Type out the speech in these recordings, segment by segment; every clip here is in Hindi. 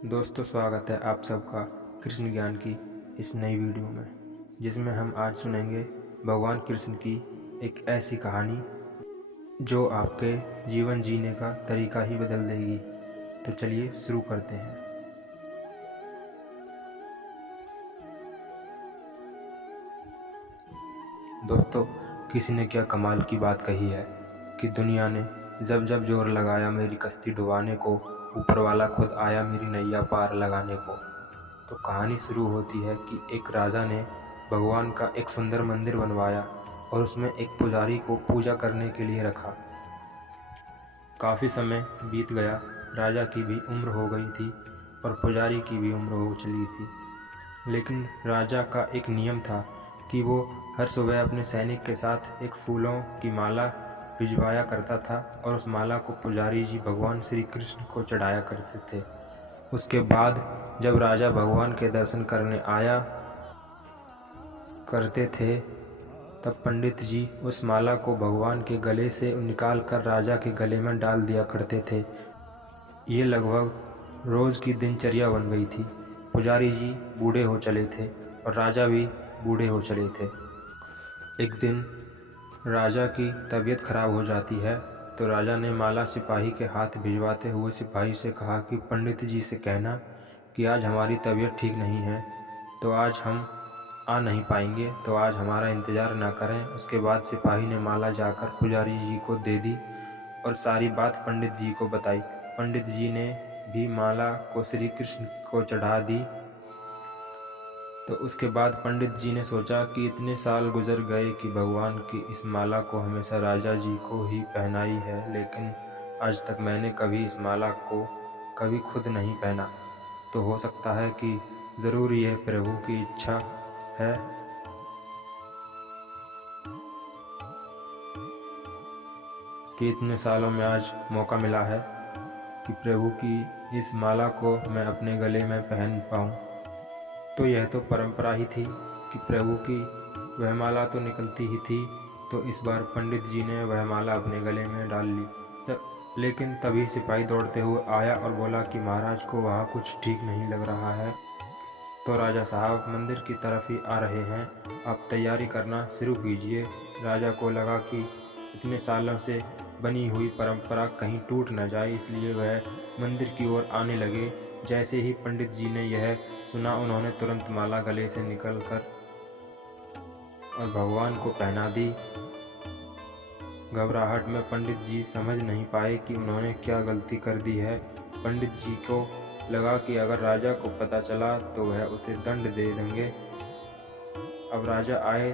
दोस्तों, स्वागत है आप सबका कृष्ण ज्ञान की इस नई वीडियो में, जिसमें हम आज सुनेंगे भगवान कृष्ण की एक ऐसी कहानी जो आपके जीवन जीने का तरीका ही बदल देगी। तो चलिए शुरू करते हैं। दोस्तों, किसी ने क्या कमाल की बात कही है कि दुनिया ने जब जब जोर लगाया मेरी कश्ती डुबाने को, ऊपर वाला खुद आया मेरी नैया पार लगाने को। तो कहानी शुरू होती है कि एक राजा ने भगवान का एक सुंदर मंदिर बनवाया और उसमें एक पुजारी को पूजा करने के लिए रखा। काफ़ी समय बीत गया, राजा की भी उम्र हो गई थी और पुजारी की भी उम्र हो चली थी। लेकिन राजा का एक नियम था कि वो हर सुबह अपने सैनिक के साथ एक फूलों की माला भिजवाया करता था और उस माला को पुजारी जी भगवान श्री कृष्ण को चढ़ाया करते थे। उसके बाद जब राजा भगवान के दर्शन करने आया करते थे, तब पंडित जी उस माला को भगवान के गले से निकाल कर राजा के गले में डाल दिया करते थे। ये लगभग रोज़ की दिनचर्या बन गई थी। पुजारी जी बूढ़े हो चले थे और राजा भी बूढ़े हो चले थे। एक दिन राजा की तबीयत खराब हो जाती है, तो राजा ने माला सिपाही के हाथ भिजवाते हुए सिपाही से कहा कि पंडित जी से कहना कि आज हमारी तबीयत ठीक नहीं है, तो आज हम आ नहीं पाएंगे, तो आज हमारा इंतज़ार ना करें। उसके बाद सिपाही ने माला जाकर पुजारी जी को दे दी और सारी बात पंडित जी को बताई। पंडित जी ने भी माला को श्री कृष्ण को चढ़ा दी। तो उसके बाद पंडित जी ने सोचा कि इतने साल गुजर गए कि भगवान की इस माला को हमेशा राजा जी को ही पहनाई है, लेकिन आज तक मैंने कभी इस माला को कभी खुद नहीं पहना। तो हो सकता है कि ज़रूर यह प्रभु की इच्छा है कि इतने सालों में आज मौका मिला है कि प्रभु की इस माला को मैं अपने गले में पहन पाऊँ। तो यह तो परंपरा ही थी कि प्रभु की वह माला तो निकलती ही थी, तो इस बार पंडित जी ने वह माला अपने गले में डाल ली। लेकिन तभी सिपाही दौड़ते हुए आया और बोला कि महाराज को वहाँ कुछ ठीक नहीं लग रहा है। तो राजा साहब मंदिर की तरफ ही आ रहे हैं, आप तैयारी करना शुरू कीजिए। राजा को लगा कि इतने सालों से बनी हुई परंपरा कहीं टूट न जाए, इसलिए वह मंदिर की ओर आने लगे। जैसे ही पंडित जी ने यह सुना, उन्होंने तुरंत माला गले से निकल कर और भगवान को पहना दी। घबराहट में पंडित जी समझ नहीं पाए कि उन्होंने क्या गलती कर दी है। पंडित जी को लगा कि अगर राजा को पता चला तो वह उसे दंड दे देंगे। अब राजा आए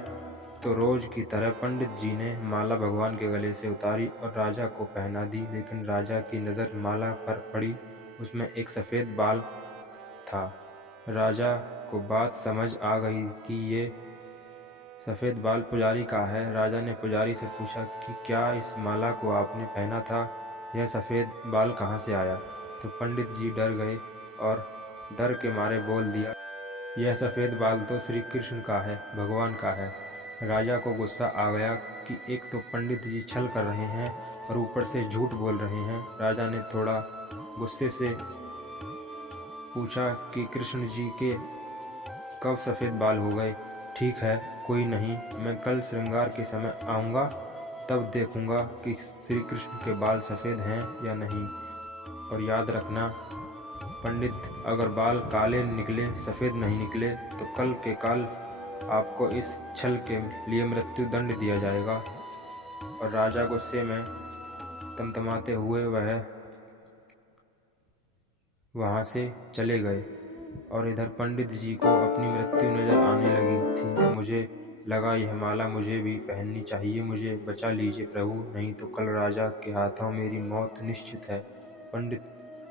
तो रोज की तरह पंडित जी ने माला भगवान के गले से उतारी और राजा को पहना दी। लेकिन राजा की नज़र माला पर पड़ी, उसमें एक सफ़ेद बाल था। राजा को बात समझ आ गई कि ये सफ़ेद बाल पुजारी का है। राजा ने पुजारी से पूछा कि क्या इस माला को आपने पहना था? यह सफ़ेद बाल कहाँ से आया? तो पंडित जी डर गए और डर के मारे बोल दिया, यह सफ़ेद बाल तो श्री कृष्ण का है, भगवान का है। राजा को गुस्सा आ गया कि एक तो पंडित जी छल कर रहे हैं और ऊपर से झूठ बोल रहे हैं। राजा ने थोड़ा गुस्से से पूछा कि कृष्ण जी के कब सफ़ेद बाल हो गए? ठीक है, कोई नहीं, मैं कल श्रृंगार के समय आऊँगा, तब देखूँगा कि श्री कृष्ण के बाल सफ़ेद हैं या नहीं। और याद रखना पंडित, अगर बाल काले निकले, सफ़ेद नहीं निकले, तो कल के काल आपको इस छल के लिए मृत्यु दंड दिया जाएगा। और राजा गुस्से में तमतमाते हुए वहाँ से चले गए। और इधर पंडित जी को अपनी मृत्यु नज़र आने लगी थी। मुझे लगा यह माला मुझे भी पहननी चाहिए, मुझे बचा लीजिए प्रभु, नहीं तो कल राजा के हाथों मेरी मौत निश्चित है। पंडित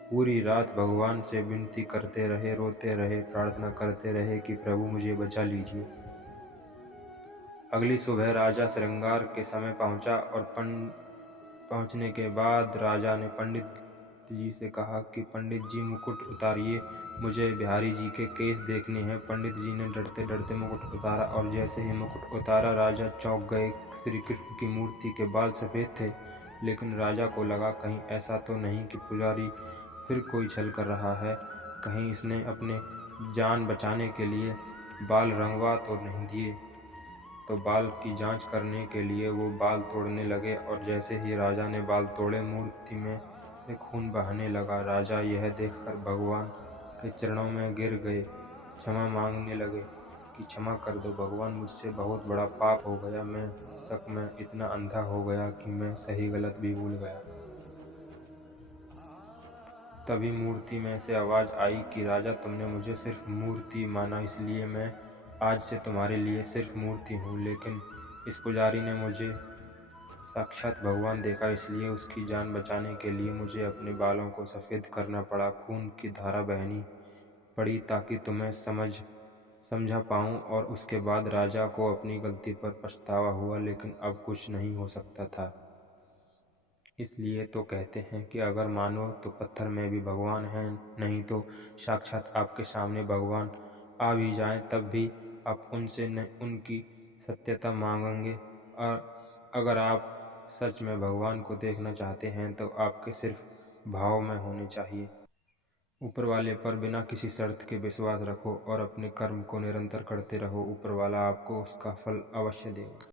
पूरी रात भगवान से विनती करते रहे, रोते रहे, प्रार्थना करते रहे कि प्रभु मुझे बचा लीजिए। अगली सुबह राजा श्रृंगार के समय पहुंचा और पहुंचने के बाद राजा ने पंडित जी से कहा कि पंडित जी मुकुट उतारिए, मुझे बिहारी जी के केस देखने हैं। पंडित जी ने डरते डरते मुकुट उतारा और जैसे ही मुकुट उतारा राजा चौंक गए। श्री कृष्ण की मूर्ति के बाल सफ़ेद थे, लेकिन राजा को लगा कहीं ऐसा तो नहीं कि पुजारी फिर कोई छल कर रहा है। कहीं इसने अपने जान बचाने के लिए बाल रंगवा तो नहीं दिए। तो बाल की जांच करने के लिए वो बाल तोड़ने लगे और जैसे ही राजा ने बाल तोड़े मूर्ति में से खून बहने लगा। राजा यह देखकर भगवान के चरणों में गिर गए, क्षमा मांगने लगे कि क्षमा कर दो भगवान, मुझसे बहुत बड़ा पाप हो गया। मैं शक में इतना अंधा हो गया कि मैं सही गलत भी भूल गया। तभी मूर्ति में से आवाज़ आई कि राजा, तुमने मुझे सिर्फ मूर्ति माना, इसलिए मैं आज से तुम्हारे लिए सिर्फ मूर्ति हूँ। लेकिन इस पुजारी ने मुझे साक्षात भगवान देखा, इसलिए उसकी जान बचाने के लिए मुझे अपने बालों को सफ़ेद करना पड़ा, खून की धारा बहनी पड़ी ताकि तुम्हें समझा पाऊँ। और उसके बाद राजा को अपनी गलती पर पछतावा हुआ, लेकिन अब कुछ नहीं हो सकता था। इसलिए तो कहते हैं कि अगर मानो तो पत्थर में भी भगवान हैं, नहीं तो साक्षात आपके सामने भगवान आ भी जाएं तब भी आप उनसे उनकी सत्यता मांगेंगे। और अगर आप सच में भगवान को देखना चाहते हैं तो आपके सिर्फ भाव में होने चाहिए। ऊपर वाले पर बिना किसी शर्त के विश्वास रखो और अपने कर्म को निरंतर करते रहो। ऊपर वाला आपको उसका फल अवश्य देगा।